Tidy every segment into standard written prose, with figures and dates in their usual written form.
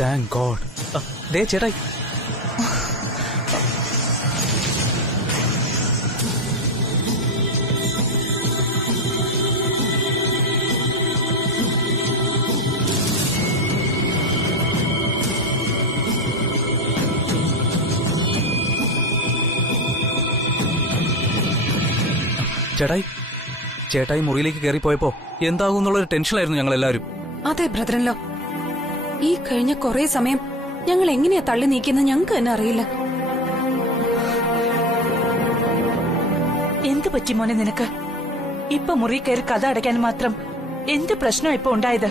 Thank God. ദേ ചേട്ടായി, ചേട്ടായി ചേട്ടായി മുറിയിലേക്ക് കയറിപ്പോയപ്പോ എന്താകും എന്നുള്ളൊരു ടെൻഷനായിരുന്നു ഞങ്ങൾ എല്ലാവരും. അതെ ബ്രദറല്ലോ, ഈ കഴിഞ്ഞ കുറെ സമയം ഞങ്ങൾ എങ്ങനെയാ തള്ളി നീക്കിയെന്ന് ഞങ്ങൾക്ക് തന്നെ അറിയില്ല. എന്ത് പറ്റി മോനെ നിനക്ക്? ഇപ്പൊ മുറി കയറി കഥ അടയ്ക്കാൻ മാത്രം എന്ത് പ്രശ്നം ഇപ്പൊ ഉണ്ടായത്?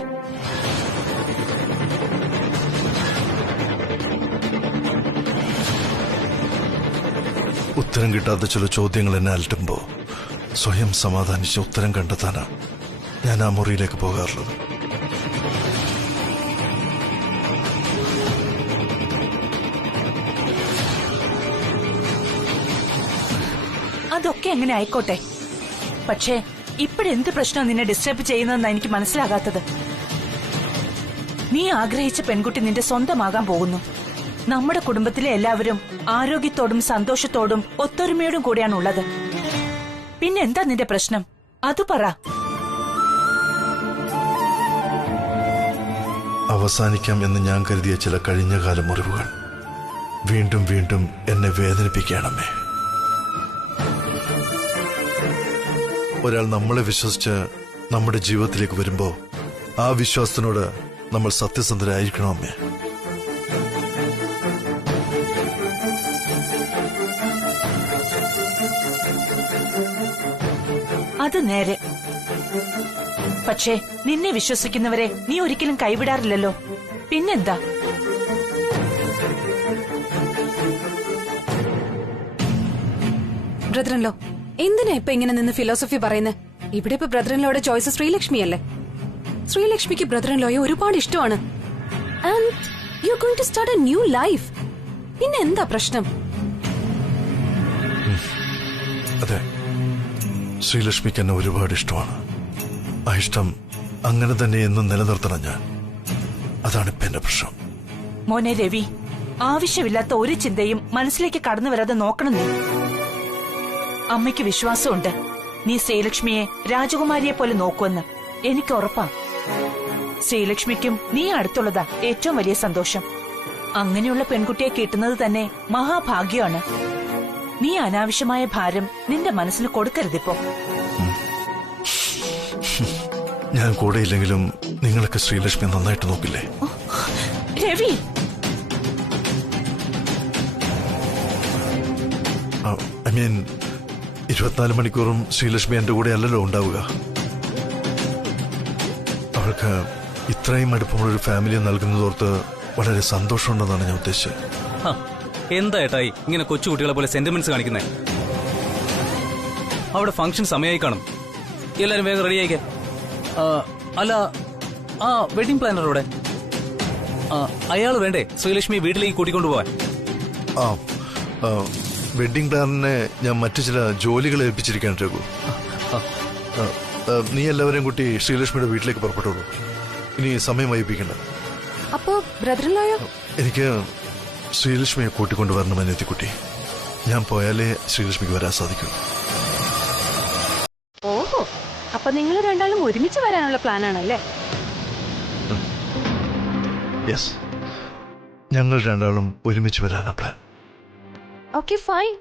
ഉത്തരം കിട്ടാത്ത ചില ചോദ്യങ്ങൾ എന്നെ അലട്ടുമ്പോ സ്വയം സമാധാനിച്ച് ഉത്തരം കണ്ടെത്താനാണ് ഞാൻ ആ മുറിയിലേക്ക് പോകാറുള്ളത്. അതൊക്കെ എങ്ങനെ ആയിക്കോട്ടെ, പക്ഷേ ഇപ്പോഴെന്ത് പ്രശ്നം നിന്നെ ഡിസ്റ്റർബ് ചെയ്യുന്നതെന്ന് എനിക്ക് മനസ്സിലാകാത്തത്. നീ ആഗ്രഹിച്ച പെൺകുട്ടി നിന്റെ സ്വന്തമാകാൻ പോകുന്നു. നമ്മുടെ കുടുംബത്തിലെ എല്ലാവരും ആരോഗ്യത്തോടും സന്തോഷത്തോടും ഒത്തൊരുമയോടും കൂടിയാണ് ഉള്ളത്. പിന്നെ എന്താ നിന്റെ പ്രശ്നം? അത് പറ. അവസാനിക്കാം എന്ന് ഞാൻ കരുതിയ ചില കഴിഞ്ഞകാല മുറിവുകൾ വീണ്ടും വീണ്ടും എന്നെ വേദനിപ്പിക്കുകയാണമ്മേ. ഒരാൾ നമ്മളെ വിശ്വസിച്ച് നമ്മുടെ ജീവിതത്തിലേക്ക് വരുമ്പോ ആ വിശ്വാസത്തിനോട് നമ്മൾ സത്യസന്ധരായിരിക്കണം അമ്മേ. അത് നേരെ. പക്ഷേ നിന്നെ വിശ്വസിക്കുന്നവരെ നീ ഒരിക്കലും കൈവിടാറില്ലല്ലോ. പിന്നെന്താ? ബ്രദറല്ലോ, എന്തിനാ ഇപ്പൊ ഇങ്ങനെ നിന്ന് ഫിലോസഫി പറയുന്നത്? ഇവിടെ ഇപ്പൊ ബ്രദറൻലോയുടെ ചോയ്സ് ശ്രീലക്ഷ്മിയല്ലേ? ശ്രീലക്ഷ്മിക്ക് ബ്രദറൻലോയെ ഒരുപാട് ഇഷ്ടമാണ്. And you are going to start a new life. പിന്നെ എന്താ പ്രശ്നം? അതെ, ശ്രീലക്ഷ്മിക്ക് എന്നെ ഒരുപാട് ഇഷ്ടമാണ്. ആ ഇഷ്ടം അങ്ങനെ തന്നെ എന്നും നിലനിർത്തണം ഞാൻ. അതാണ് ഇപ്പൊ എന്റെ പ്രശ്നം. മോനെ രവി, ആവശ്യമില്ലാത്ത ഒരു ചിന്തയും മനസ്സിലേക്ക് കടന്നു വരാതെ നോക്കണം നീ. അമ്മയ്ക്ക് വിശ്വാസമുണ്ട് നീ ശ്രീലക്ഷ്മിയെ രാജകുമാരിയെ പോലെ നോക്കുമെന്ന്. എനിക്ക് ഉറപ്പാ. ശ്രീലക്ഷ്മിക്കും നീ അടുത്തുള്ളതാ ഏറ്റവും വലിയ സന്തോഷം. അങ്ങനെയുള്ള പെൺകുട്ടിയെ കിട്ടുന്നത് തന്നെ മഹാഭാഗ്യമാണ്. നീ അനാവശ്യമായ ഭാരം നിന്റെ മനസ്സിന് കൊടുക്കരുതിപ്പോ. ഞാൻ കൂടെയില്ലെങ്കിലും നിങ്ങളൊക്കെ ശ്രീലക്ഷ്മി നന്നായിട്ട് നോക്കില്ലേ? രവി, ഐ മീൻ 24 മണിക്കൂറും ശ്രീലക്ഷ്മി എന്റെ കൂടെ അല്ലല്ലോ ഉണ്ടാവുക. അവൾക്ക് ഇത്രയും അടുപ്പമുള്ളൊരു ഫാമിലി നൽകുന്നതോർത്ത് വളരെ സന്തോഷമുണ്ടെന്നാണ് ഞാൻ ഉദ്ദേശിച്ചത്. എന്താ ഏട്ടായി ഇങ്ങനെ കൊച്ചുകുട്ടികളെ പോലെ സെന്റിമെന്റ്സ് കാണിക്കുന്നേ? അവിടെ ഫംഗ്ഷൻ സമയമായി കാണും. എല്ലാരും വേഗം റെഡി ആയിക്കേ. അല്ല, ആ വെഡിങ് പ്ലാനറോടെ അയാൾ വേണ്ടേ ശ്രീലക്ഷ്മി വീട്ടിലേക്ക് കൂട്ടിക്കൊണ്ടുപോവാൻ? വെഡിങ് പ്ലാനിനെ ഞാൻ മറ്റു ചില ജോലികൾ ഏൽപ്പിച്ചിരിക്കാൻ രഘു. നീ എല്ലാവരെയും കൂട്ടി ശ്രീലക്ഷ്മിയുടെ വീട്ടിലേക്ക് പുറപ്പെട്ടോളൂ. ഇനി സമയം വൈകിപ്പിക്കണ്ട. അപ്പോ ബ്രദറൻലോയോ? എനിക്ക് ശ്രീലക്ഷ്മിയെ കൂട്ടിക്കൊണ്ടുവരണം അനിയത്തിക്കുട്ടി. ഞാൻ പോയാലേ ശ്രീലക്ഷ്മിക്ക് വരാൻ സാധിക്കൂ. ഓഹോ, അപ്പൊ നിങ്ങൾ രണ്ടാളും ഒരുമിച്ച് വരാനുള്ള പ്ലാനാണല്ലേ? യെസ്, ഞങ്ങൾ രണ്ടാളും ഒരുമിച്ച് വരാനാ പ്ലാൻ. Okay fine.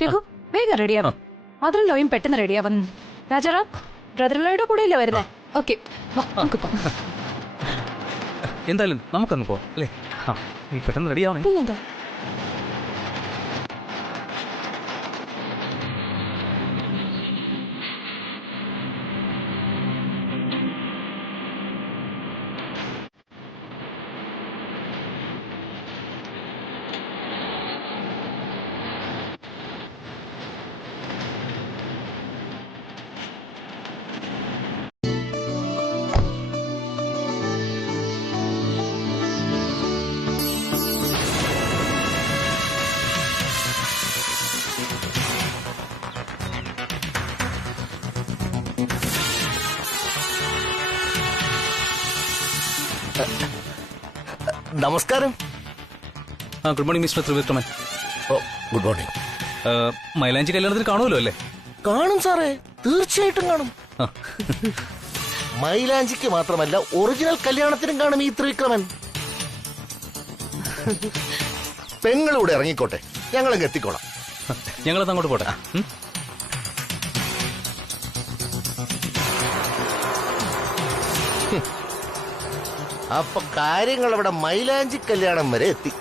രഘു വേഗം റെഡിയാവും. ബ്രദറൻലോയും പെട്ടെന്ന് റെഡിയാവും. രാജാറാം ബ്രദറൻലോയുടെ കൂടെയല്ലേ വരുന്നേ? ഓക്കെ, നമുക്ക് പോവാം. എന്തായാലും നമുക്കൊന്ന് പോവാം അല്ലേ? നീ പെട്ടെന്ന് റെഡിയാവണേ. പിന്നെന്താ? നമസ്കാരം. Good morning mister Trivikraman. ഓ, ഗുഡ് മോർണിംഗ്. മൈലാഞ്ചി കല്യാണത്തിന് കാണുമല്ലോ അല്ലേ? കാണും സാറേ, തീർച്ചയായിട്ടും കാണും. ആ. മൈലാഞ്ചിക്ക് മാത്രമല്ല ഒറിജിനൽ കല്യാണത്തിനും കാണും ഈ ത്രിവിക്രമൻ. പെങ്ങളിവിടെ ഇറങ്ങിക്കോട്ടെ, ഞങ്ങളങ്ങ് എത്തിക്കോളാം. ഞങ്ങളത് അങ്ങോട്ട് പോട്ടെ. അപ്പൊ കാര്യങ്ങൾ അവിടെ മൈലാഞ്ചി കല്യാണം വരെ എത്തി.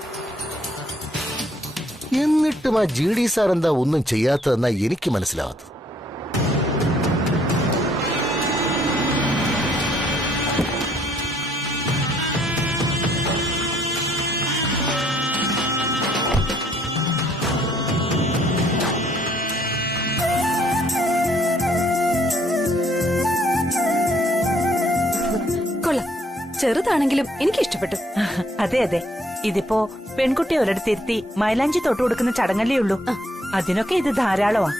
എന്നിട്ടും ആ GD സാർ എന്താ ഒന്നും ചെയ്യാത്തതെന്നാ എനിക്ക് മനസ്സിലാവാത്തത്. കൊള്ളാം, ചെറുതാണെങ്കിലും എനിക്ക് ഇഷ്ടപ്പെട്ടു. അതെ അതെ, ഇതിപ്പോ പെൺകുട്ടിയെ ഒരിടത്തിരുത്തി മൈലാഞ്ചി തൊട്ട് കൊടുക്കുന്ന ചടങ്ങല്ലേ ഉള്ളൂ. അതിനൊക്കെ ഇത് ധാരാളമാ.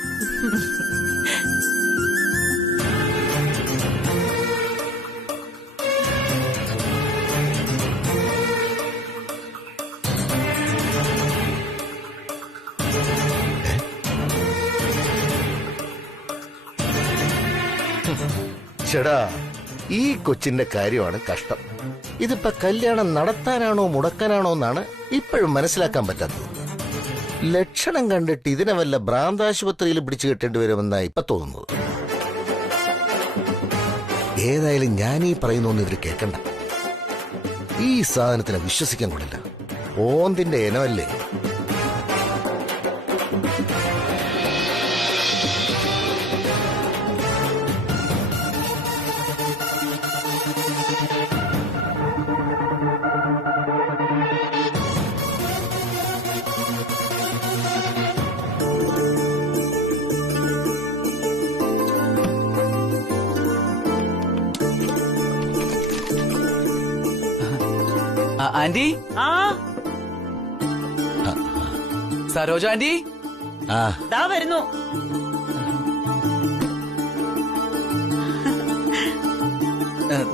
ചേടാ, ഈ കൊച്ചിന്റെ കാര്യമാണ് കഷ്ടം. ഇതിപ്പോ കല്യാണം നടത്താനാണോ മുടക്കാനാണോ എന്നാണ് ഇപ്പോഴും മനസ്സിലാക്കാൻ പറ്റാത്തത്. ലക്ഷണം കണ്ടിട്ട് ഇതിനെ വല്ല ഭ്രാന്താശുപത്രിയിൽ പിടിച്ചു കെട്ടേണ്ടി വരുമെന്നാ ഇപ്പൊ തോന്നുന്നത്. ഏതായാലും ഞാൻ ഈ പറയുന്നൊന്നും ഇവര് കേൾക്കണ്ട. ഈ സാധനത്തിനെ വിശ്വസിക്കാൻ കൊള്ളില്ല. ഓന്തിന്റെ ഇനമല്ലേ. Aunty, Saroja aunty. ദാ വരുന്നു.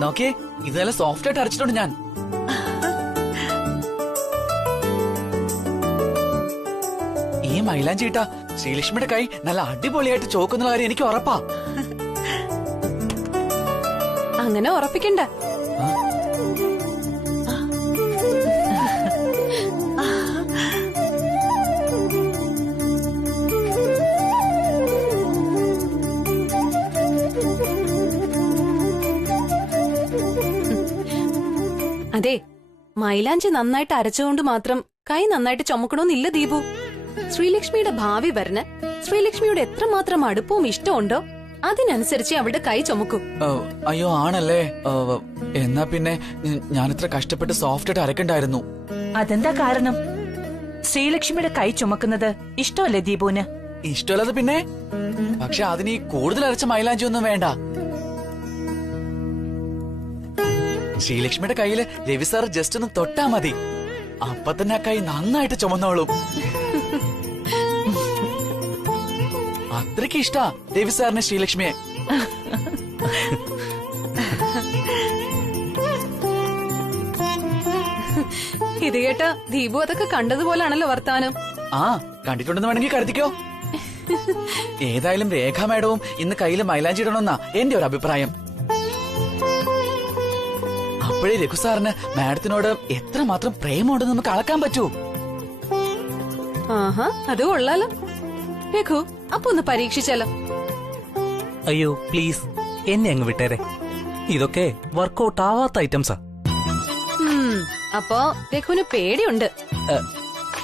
നോക്കിയേ, ഇത് നല്ല സോഫ്റ്റ് ആയിട്ട് അരച്ചിട്ടുണ്ട് ഞാൻ. ഈ മൈലാഞ്ചി ഇട്ട ശ്രീലക്ഷ്മിയുടെ കൈ നല്ല അടിപൊളിയായിട്ട് ചോക്കുന്ന കാര്യം എനിക്ക് ഉറപ്പാ. അങ്ങനെ ഉറപ്പിക്കണ്ട. അതെ, മൈലാഞ്ചി നന്നായിട്ട് അരച്ചുകൊണ്ട് മാത്രം കൈ നന്നായിട്ട് ചുമക്കണമെന്നില്ല ദീപു. ശ്രീലക്ഷ്മിയുടെ ഭാവി വരന് ശ്രീലക്ഷ്മിയുടെ എത്രമാത്രം അടുപ്പവും ഇഷ്ടമുണ്ടോ അതിനനുസരിച്ച് അവളുടെ കൈ ചുമക്കൂ. അയ്യോ ആണല്ലേ? എന്നാ പിന്നെ ഞാൻ ഇത്ര കഷ്ടപ്പെട്ട് സോഫ്റ്റ് ആയിട്ട് അരക്കണ്ടായിരുന്നു. അതെന്താ കാരണം? ശ്രീലക്ഷ്മിയുടെ കൈ ചുമക്കുന്നത് ഇഷ്ടമല്ലേ ദീപുവിന്? ഇഷ്ടമല്ലാതെ പിന്നെ. പക്ഷെ അതിന് കൂടുതൽ അരച്ച മൈലാഞ്ചി ഒന്നും വേണ്ട. ശ്രീലക്ഷ്മിയുടെ കയ്യില് രവി സാർ ജസ്റ്റ് ഒന്ന് തൊട്ടാ മതി, അപ്പൊ തന്നെ ആ കൈ നന്നായിട്ട് ചുമന്നോളും. അത്രയ്ക്ക് ഇഷ്ടാ രവി സാറിന് ശ്രീലക്ഷ്മിയെ. ഇത് കേട്ട ദീപു അതൊക്കെ കണ്ടതുപോലാണല്ലോ വർത്താനം. ആ, കണ്ടിട്ടുണ്ടെന്ന് വേണമെങ്കിൽ കരുതിക്കോ. ഏതായാലും രേഖ മാഡവും ഇന്ന് കയ്യില് മൈലാഞ്ചി ഇടണമെന്നാ എന്റെ ഒരു അഭിപ്രായം. അപ്പോഴേ രഘു സാറിന് മാഡത്തിനോട് എത്രമാത്രം പ്രേമമുണ്ടെന്ന് നമുക്ക് അളക്കാൻ പറ്റൂ. ആഹാ, അത് കൊള്ളാലോ. രഘു, അപ്പൊ ഒന്ന് പരീക്ഷിച്ചാലോ? അയ്യോ പ്ലീസ്, എന്നെ അങ്ങ് വിട്ടേരെ. ഇതൊക്കെ വർക്കൗട്ട് ആവാത്ത ഐറ്റംസാ. അപ്പോ രഘുവിന് പേടിയുണ്ട്.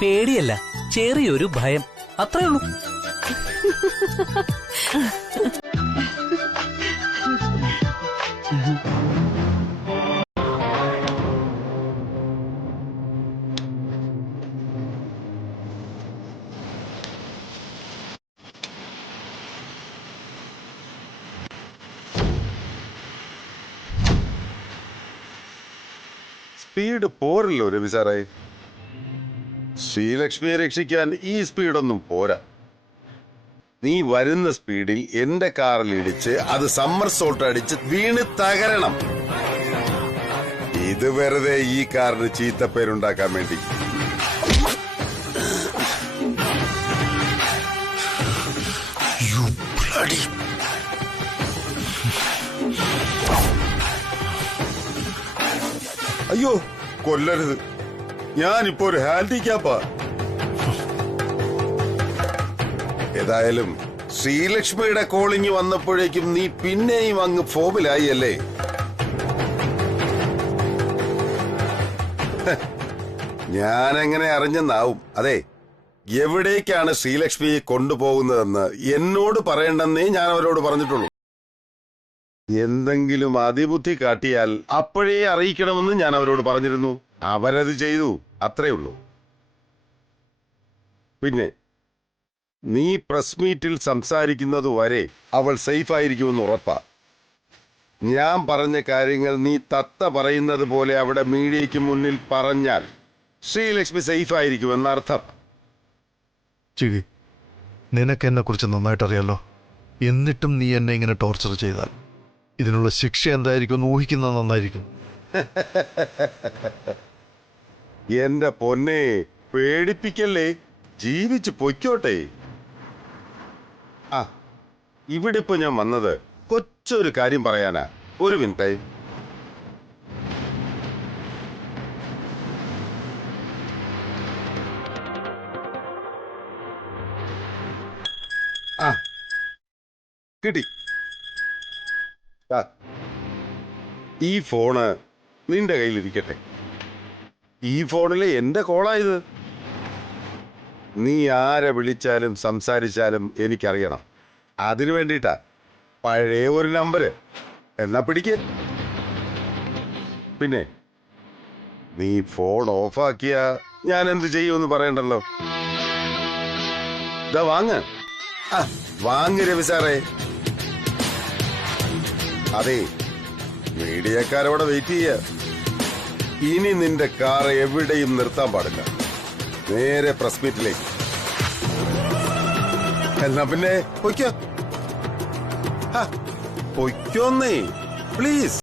പേടിയല്ല, ചെറിയൊരു ഭയം, അത്രേ ഉള്ളൂ. സ്പീഡ് പോരല്ലോ രവി സാറേ. ശ്രീലക്ഷ്മിയെ രക്ഷിക്കാൻ ഈ സ്പീഡൊന്നും പോരാ. നീ വരുന്ന സ്പീഡിൽ എന്റെ കാറിൽ ഇടിച്ച് അത് സമ്മർ സോൾട്ട് അടിച്ച് വീണ് തകരണം. ഇത് വെറുതെ ഈ കാറിന് ചീത്തപ്പേരുണ്ടാക്കാൻ വേണ്ടി. You bloody... അയ്യോ, കൊല്ലരുത്. ഞാനിപ്പോ ഒരു ഹാൻഡിക്യാപ്പാ. ഏതായാലും ശ്രീലക്ഷ്മിയുടെ കോളിങ് വന്നപ്പോഴേക്കും നീ പിന്നെയും അങ്ങ് ഫോമിലായി അല്ലേ? ഞാനെങ്ങനെ അറിഞ്ഞെന്നാവും. അതെ, എവിടേക്കാണ് ശ്രീലക്ഷ്മിയെ കൊണ്ടുപോകുന്നതെന്ന് എന്നോട് പറയണ്ടെന്നേ ഞാൻ അവരോട് പറഞ്ഞിട്ടുള്ളൂ. എന്തെങ്കിലും അതിബുദ്ധി കാട്ടിയാൽ അപ്പോഴേ അറിയിക്കണമെന്ന് ഞാൻ അവരോട് പറഞ്ഞിരുന്നു. അവരത് ചെയ്തു, അത്രേ ഉള്ളൂ. പിന്നെ നീ പ്രസ് മീറ്റിൽ സംസാരിക്കുന്നതുവരെ അവൾ സേഫ് ആയിരിക്കുമെന്ന് ഉറപ്പാ. ഞാൻ പറഞ്ഞ കാര്യങ്ങൾ നീ തത്ത പറയുന്നത് പോലെ അവിടെ മീഡിയയ്ക്ക് മുന്നിൽ പറഞ്ഞാൽ ശ്രീലക്ഷ്മി സേഫ് ആയിരിക്കുമെന്നർത്ഥം. ചികി, നിനക്ക് എന്നെ കുറിച്ച് നന്നായിട്ട് അറിയാലോ. എന്നിട്ടും നീ എന്നെ ഇങ്ങനെ ടോർച്ചർ ചെയ്താൽ ഇതിനുള്ള ശിക്ഷ എന്തായിരിക്കും എന്ന് ഊഹിക്കുന്നത് നന്നായിരിക്കും. എന്റെ പൊന്നെ, പേടിപ്പിക്കല്ലേ, ജീവിച്ചു പൊയ്ക്കോട്ടെ. ആ, ഇവിടെ ഇപ്പൊ ഞാൻ വന്നത് കൊച്ചൊരു കാര്യം പറയാനാ. ഒരു മിനിറ്റ്. ആ, കിട്ടി. ഈ ഫോണ് നിന്റെ കയ്യിലിരിക്കട്ടെ. ഈ ഫോണില് എന്റെ കോളായത്. നീ ആരെ വിളിച്ചാലും സംസാരിച്ചാലും എനിക്കറിയണം. അതിനു വേണ്ടിയിട്ടാ പഴയ ഒരു നമ്പര്. എന്നാ പിടിക്ക്. പിന്നെ നീ ഫോൺ ഓഫാക്കിയാ ഞാൻ എന്ത് ചെയ്യുമെന്ന് പറയണ്ടല്ലോ. ഇതാ വാങ്ങ്. വാങ്ങ് രവി സാറേ. അതെ, മീഡിയക്കാരവിടെ വെയിറ്റ് ചെയ്യ. ഇനി നിന്റെ കാർ എവിടെയും നിർത്താൻ പാടില്ല. നേരെ പ്രസ് മീറ്റിലേക്ക്. എന്നാ പിന്നെ പൊയ്ക്കോ. പൊയ്ക്കോന്നേ, പ്ലീസ്.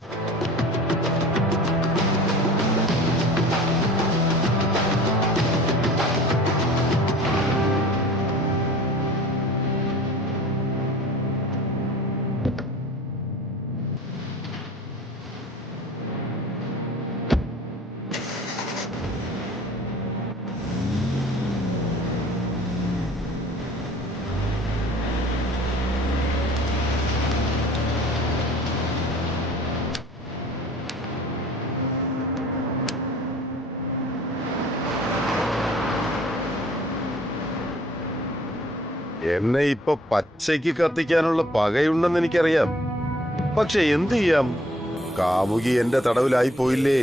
എന്നെ ഇപ്പൊ പച്ചയ്ക്ക് കത്തിക്കാനുള്ള പകയുണ്ടെന്ന് എനിക്കറിയാം. പക്ഷെ എന്ത് ചെയ്യാം, കാമുകി എന്റെ തടവിലായി പോയില്ലേ.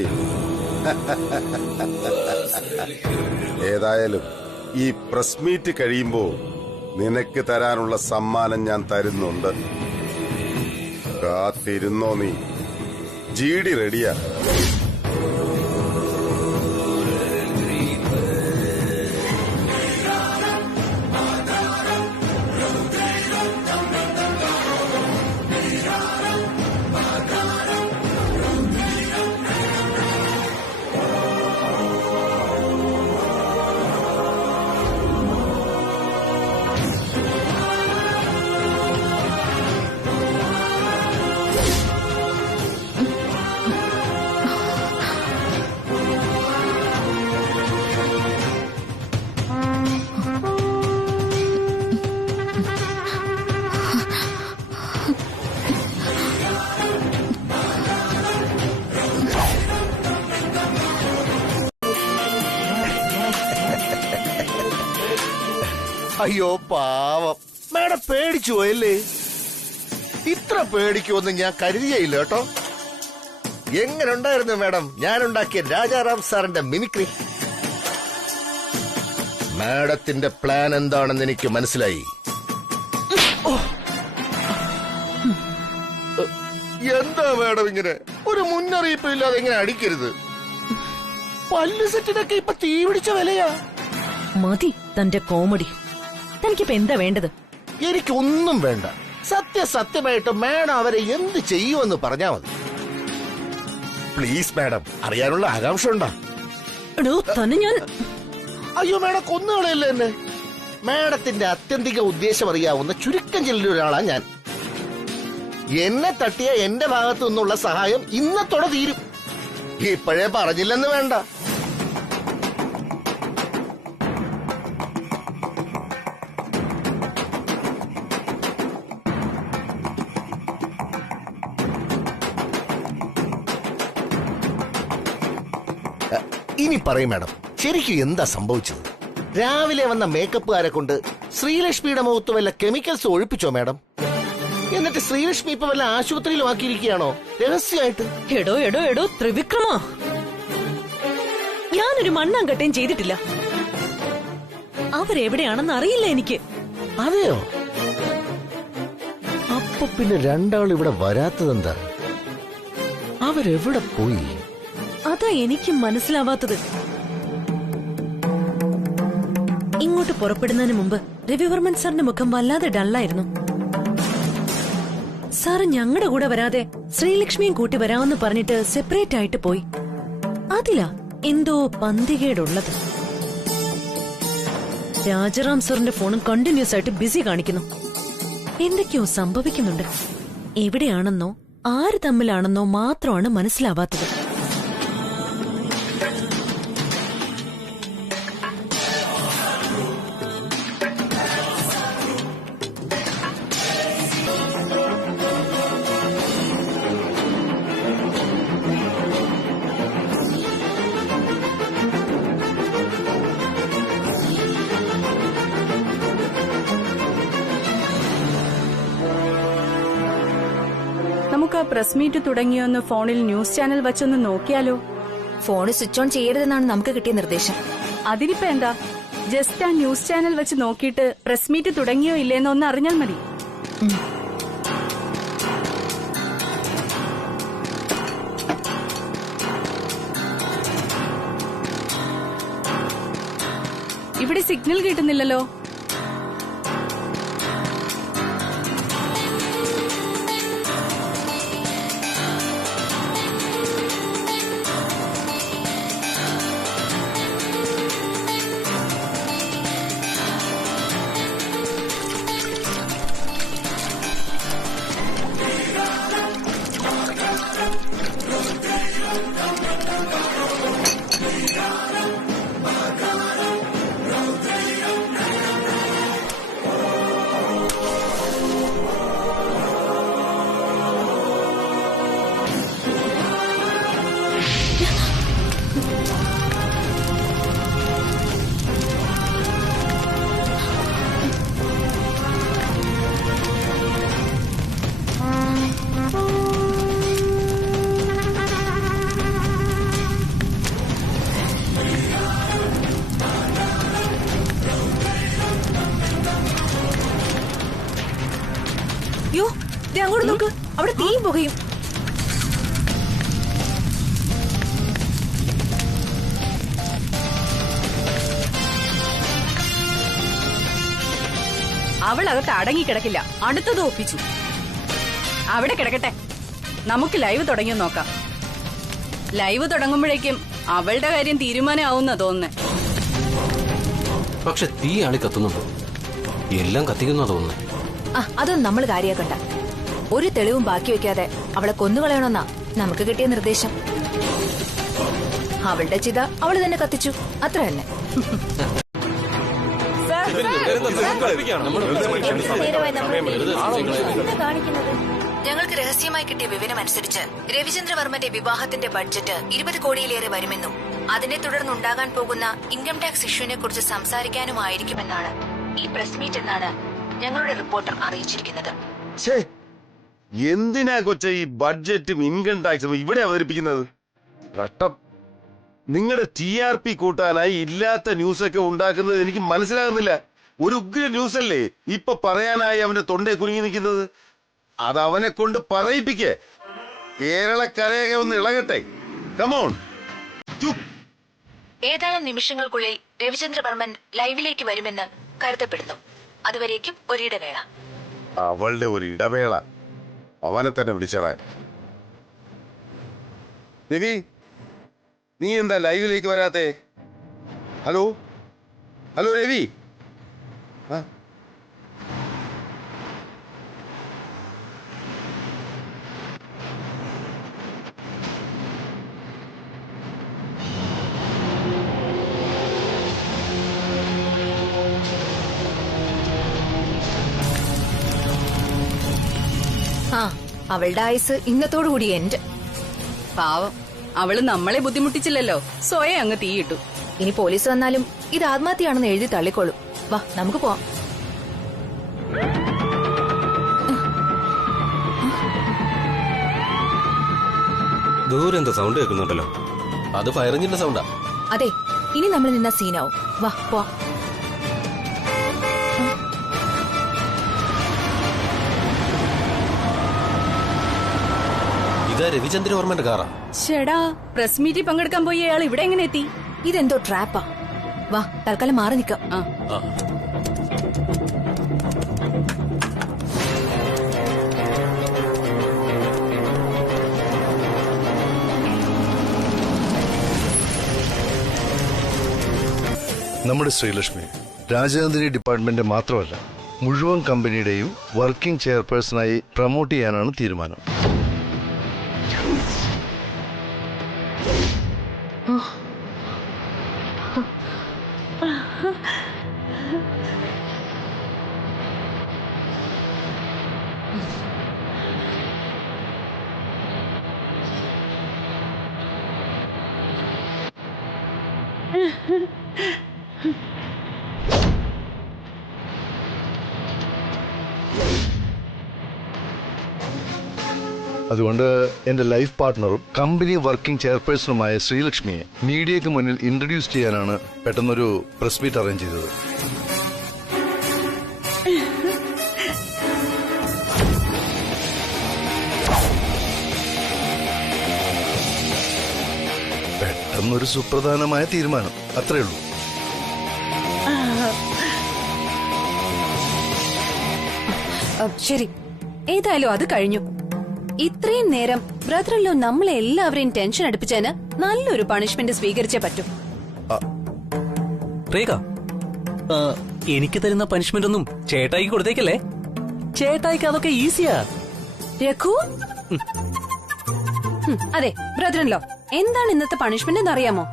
ഏതായാലും ഈ പ്രസ് മീറ്റ് കഴിയുമ്പോ നിനക്ക് തരാനുള്ള സമ്മാനം ഞാൻ തരുന്നുണ്ട്. കാത്തിരുന്നോ നീ. GD റെഡിയാ. അയ്യോ പാവം, മാഡം പേടിച്ചു പോയല്ലേ? ഇത്ര പേടിക്കുമെന്ന് ഞാൻ കരുതിയില്ല കേട്ടോ. എങ്ങനെ ഉണ്ടായിരുന്നു മാഡം ഞാനുണ്ടാക്കിയ രാജാറാം സാറിന്റെ മിമിക്രി? മാഡത്തിന്റെ പ്ലാൻ എന്താണെന്ന് എനിക്ക് മനസ്സിലായി. എന്താ മാഡം ഇങ്ങനെ ഒരു മുന്നറിയിപ്പ് ഇല്ലാതെ ഇങ്ങനെ അടിക്കരുത്. പല്ല് സെറ്റിനൊക്കെ ഇപ്പൊ തീ പിടിച്ച വിലയാ. മതി തന്റെ കോമഡി. തനിക്കിപ്പോ എന്താ വേണ്ടത്? എനിക്കൊന്നും വേണ്ട. സത്യമായിട്ട് മാഡം അവരെ എന്ത് ചെയ്യുമെന്ന് പറഞ്ഞാ മതി. പ്ലീസ് മാഡം, അറിയാനുള്ള ആകാംക്ഷ ഉണ്ടാ? എടോ തന്നെ ഞാൻ അയ്യോ മാഡം, കൊന്നുകളയല്ലേ എന്നെ. മാഡത്തിന്റെ ആത്യന്തിക ഉദ്ദേശം അറിയാവുന്ന ചുരുക്കം ചിലരൊരാളാ ഞാൻ. എന്നെ തട്ടിയ എന്റെ ഭാഗത്തു നിന്നുള്ള സഹായം ഇന്നത്തോടെ തീരും. ഇപ്പോഴേ പറഞ്ഞില്ലെന്ന് വേണ്ട. ഇനി പറയും മാഡം, ശരിക്കും എന്താ സംഭവിച്ചത്? രാവിലെ വന്ന മേക്കപ്പുകാരെ കൊണ്ട് ശ്രീലക്ഷ്മിയുടെ മുഖത്ത് വല്ല കെമിക്കൽസ് ഒഴിപ്പിച്ചോ മാഡം? എന്നിട്ട് ശ്രീലക്ഷ്മി ഇപ്പൊ വല്ല ആശുപത്രിയിലും ആക്കിയിരിക്കുകയാണോ രഹസ്യമായിട്ട്? എടോ എടോ എടോ ത്രിവിക്രമ, ഞാനൊരു മണ്ണാങ്കട്ടയും ചെയ്തിട്ടില്ല. അവരെവിടെയാണെന്ന് അറിയില്ല എനിക്ക്. അതെയോ? അപ്പൊ പിന്നെ രണ്ടാൾ ഇവിടെ വരാത്തതെന്താ? അവരെവിടെ പോയി? അതാ എനിക്ക് മനസ്സിലാവാത്തത്. ഇങ്ങോട്ട് പുറപ്പെടുന്നതിന് മുമ്പ് രവിവർമ്മൻ സാറിന്റെ മുഖം വല്ലാതെ ഡള്ളായിരുന്നു. സാറ് ഞങ്ങളുടെ കൂടെ വരാതെ ശ്രീലക്ഷ്മിയും കൂട്ടി വരാമെന്ന് പറഞ്ഞിട്ട് സെപ്പറേറ്റ് ആയിട്ട് പോയി. അതിലാ എന്തോ പന്തികേടുള്ളത്. രാജറാം സാറിന്റെ ഫോണും കണ്ടിന്യൂസ് ആയിട്ട് ബിസി കാണിക്കുന്നു. എന്തൊക്കെയോ സംഭവിക്കുന്നുണ്ട്. എവിടെയാണെന്നോ ആര് തമ്മിലാണെന്നോ മാത്രമാണ് മനസ്സിലാവാത്തത്. നമുക്ക് ആ പ്രസ് മീറ്റ് തുടങ്ങിയൊന്ന് ഫോണിൽ ന്യൂസ് ചാനൽ വെച്ചൊന്ന് നോക്കിയാലോ? ഫോണ് സ്വിച്ച് ഓൺ ചെയ്യരുതെന്നാണ് നമുക്ക് കിട്ടിയ നിർദ്ദേശം. അതിനിപ്പോ എന്താ, ജസ്റ്റ് ആ ന്യൂസ് ചാനൽ വെച്ച് നോക്കിയിട്ട് പ്രസ് മീറ്റ് തുടങ്ങിയോ ഇല്ലേന്നോ ഒന്ന് അറിഞ്ഞാൽ മതി. ഇവിടെ സിഗ്നൽ കിട്ടുന്നില്ലല്ലോ. യോ, അങ്ങോട്ട് നോക്ക്, അവിടെ തീയും പുകയും. അവളകത്ത് അടങ്ങിക്കിടക്കില്ല. അടുത്തത് ഒപ്പിച്ചു. അവിടെ കിടക്കട്ടെ, നമുക്ക് ലൈവ് തുടങ്ങി നോക്കാം. ലൈവ് തുടങ്ങുമ്പോഴേക്കും അവളുടെ കാര്യം തീരുമാനമാവുന്ന തോന്നുന്നേ. പക്ഷെ തീയാണ് കത്തുന്നുണ്ടോ? എല്ലാം കത്തിക്കുന്ന തോന്നുന്നേ. അതൊന്നും നമ്മൾ കാര്യാക്കണ്ട. ഒരു തെളിവും ബാക്കി വെക്കാതെ അവളെ കൊന്നുകളയണമെന്നാ നമുക്ക് കിട്ടിയ നിർദ്ദേശം. അവളുടെ ചിത അവള് തന്നെ കത്തിച്ചു, അത്ര തന്നെ. ഞങ്ങൾക്ക് രഹസ്യമായി കിട്ടിയ വിവരമനുസരിച്ച് രവിചന്ദ്രവർമ്മന്റെ വിവാഹത്തിന്റെ ബഡ്ജറ്റ് 20 കോടിയിലേറെ വരുമെന്നും അതിനെ തുടർന്നുണ്ടാകാൻ പോകുന്ന ഇൻകം ടാക്സ് ഇഷ്യൂവിനെ കുറിച്ച് സംസാരിക്കാനുമായിരിക്കുമെന്നാണ് ഈ പ്രസ് മീറ്റ് എന്നാണ് ഞങ്ങളുടെ റിപ്പോർട്ടർ അറിയിച്ചിരിക്കുന്നത്. എന്തിനാ കൊച്ച ഈ ബഡ്ജറ്റും ഇൻകം ടാക്സും ഇവിടെ അവതരിപ്പിക്കുന്നത്? കഷ്ടം. നിങ്ങളുടെ TRP കൂട്ടാനായി ഇല്ലാത്ത ന്യൂസൊക്കെ ഉണ്ടാക്കുന്നത് എനിക്ക് മനസ്സിലാകുന്നില്ല. ഒരു ഉഗ്ര ന്യൂസ് അല്ലേ ഇപ്പൊ പറയാനായി അവന്റെ തൊണ്ടയെ കുരുങ്ങി നിൽക്കുന്നത്? അത് അവനെ കൊണ്ട് പറയിപ്പിക്കേ. കേരളക്കരയൊക്കെ ഒന്ന് ഇളകട്ടെ. കമോൺ. ഏതാനും നിമിഷങ്ങൾക്കുള്ളിൽ രവിചന്ദ്രവർമ്മൻ ലൈവിലേക്ക് വരുമെന്ന് കരുതപ്പെടുന്നു. അതുവരേക്കും ഒരിടവേള. അവളുടെ ഒരു ഇടവേള അവനെ തന്നെ വിളിച്ചടാൻ. രവി, നീ എന്താ ലൈവിലേക്ക് വരാത്തെ? Hello hello Ravi. ആ ആ അവളുടെ ആയുസ് ഇന്നത്തോടുകൂടി എന്റെ. പാവം, അവള് നമ്മളെ ബുദ്ധിമുട്ടിച്ചില്ലല്ലോ, സ്വയം അങ്ങ് തീയിട്ടു. ഇനി പോലീസ് വന്നാലും ഇത് ആത്മഹത്യയാണെന്ന് എഴുതി തള്ളിക്കോളും. വാ നമുക്ക് പോവാം. ദൂരെ എന്താ സൗണ്ട് കേൾക്കുന്നുണ്ടല്ലോ? അത് ഫയർ എഞ്ചിന്റെ സൗണ്ടാ. അതെ, ഇനി നമ്മൾ നിന്ന സീനാവും. വാ പോവാം. ഇതാ രവിചന്ദ്രവർമ്മന്റെ കാറാ. ഷെടാ, പ്രസ് മീറ്റിൽ പങ്കെടുക്കാൻ പോയി അയാൾ ഇവിടെ എങ്ങനെ എത്തി? ഇതെന്തോ ട്രാപ്പാ. വാ തൽക്കാലം മാറി നിക്കാം. ആ, ആ. നമ്മുടെ ശ്രീലക്ഷ്മി രാജതന്ത്രി ഡിപ്പാർട്ട്മെന്റ് മാത്രമല്ല, മുഴുവൻ കമ്പനിയുടെയും വർക്കിംഗ് ചെയർപേഴ്സണായി പ്രൊമോട്ട് ചെയ്യാനാണ് തീരുമാനം. അതുകൊണ്ട് എന്റെ ലൈഫ് പാർട്ട്ണറും കമ്പനി വർക്കിംഗ് ചെയർപേഴ്സണുമായ ശ്രീലക്ഷ്മിയെ മീഡിയയ്ക്ക് മുന്നിൽ ഇൻട്രൊഡ്യൂസ് ചെയ്യാനാണ് പെട്ടെന്നൊരു പ്രസ് മീറ്റ് അറേഞ്ച് ചെയ്തത്. പെട്ടെന്നൊരു സുപ്രധാനമായ തീരുമാനം, അത്രേ ഉള്ളൂ. ശരി, ഏതായാലും അത് കഴിഞ്ഞു. ഇത്രയും നേരം ബ്രദറിലോ നമ്മളെ എല്ലാവരെയും ടെൻഷൻ അടുപ്പിച്ചതിന് നല്ലൊരു പണിഷ്മെന്റ് സ്വീകരിച്ചേ പറ്റൂ. രേഖ, എനിക്ക് തരുന്ന പനിഷ്മെന്റ് ഒന്നും ചേട്ടായിക്ക് കൊടുത്തേക്കല്ലേ. ചേട്ടായിക്ക് അതൊക്കെ ഈസിയാ. രഘു, അതെ ബ്രദറിലോ, എന്താണ് ഇന്നത്തെ പണിഷ്മെന്റ് എന്ന് അറിയാമോ?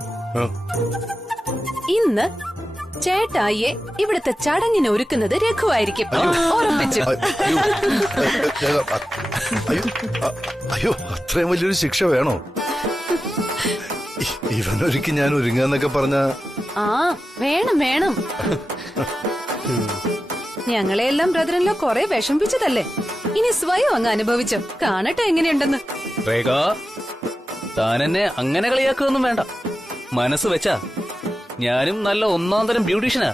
ഇന്ന് ചേട്ടായിയെ ഇവിടുത്തെ ചടങ്ങിന് ഒരുക്കുന്നത് രഘു ആയിരിക്കും. ഉറപ്പിച്ചു. അയ്യോ, അത്രയും വലിയൊരു ശിക്ഷ വേണോ? ഇവനൊരുക്കി ഞാൻ ഒരുങ്ങാന്നൊക്കെ പറഞ്ഞ. ആ വേണം വേണം. ഞങ്ങളെയെല്ലാം ബ്രദറിലോ കുറെ വിഷമിപ്പിച്ചതല്ലേ, ഇനി സ്വയം അങ്ങ് അനുഭവിച്ചോ, കാണട്ടെ എങ്ങനെയുണ്ടെന്ന്. രേഖ, താൻ എന്നെ അങ്ങനെ കളിയാക്കുകയൊന്നും വേണ്ട. മനസ്സ് വെച്ചാ ഞാനും നല്ല ഒന്നാം തരം ബ്യൂട്ടീഷ്യനാ.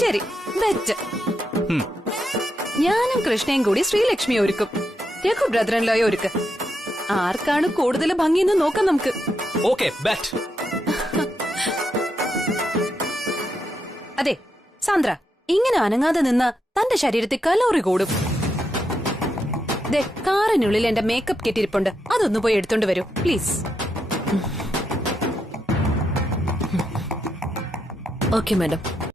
ശരി, ബെറ്റ്. ഞാനും കൃഷ്ണയും കൂടി ശ്രീലക്ഷ്മിയെ ഒരുക്കും, രഘു ബ്രദറിൻലോയെ ഒരുക്ക്. ആർക്കാണ് കൂടുതൽ ഭംഗിയെന്ന് നോക്കാം നമുക്ക്. Okay, bet. അതെ സാന്ദ്ര, ഇങ്ങനെ അനങ്ങാതെ നിന്ന് തന്റെ ശരീരത്തിൽ കലോറി കൂടും. ദേ, കാറിനുള്ളിൽ എന്റെ മേക്കപ്പ് കിറ്റ് ഇരിപ്പുണ്ട്, അതൊന്ന് പോയി എടുത്തോണ്ട് വരൂ പ്ലീസ്. Okay madam.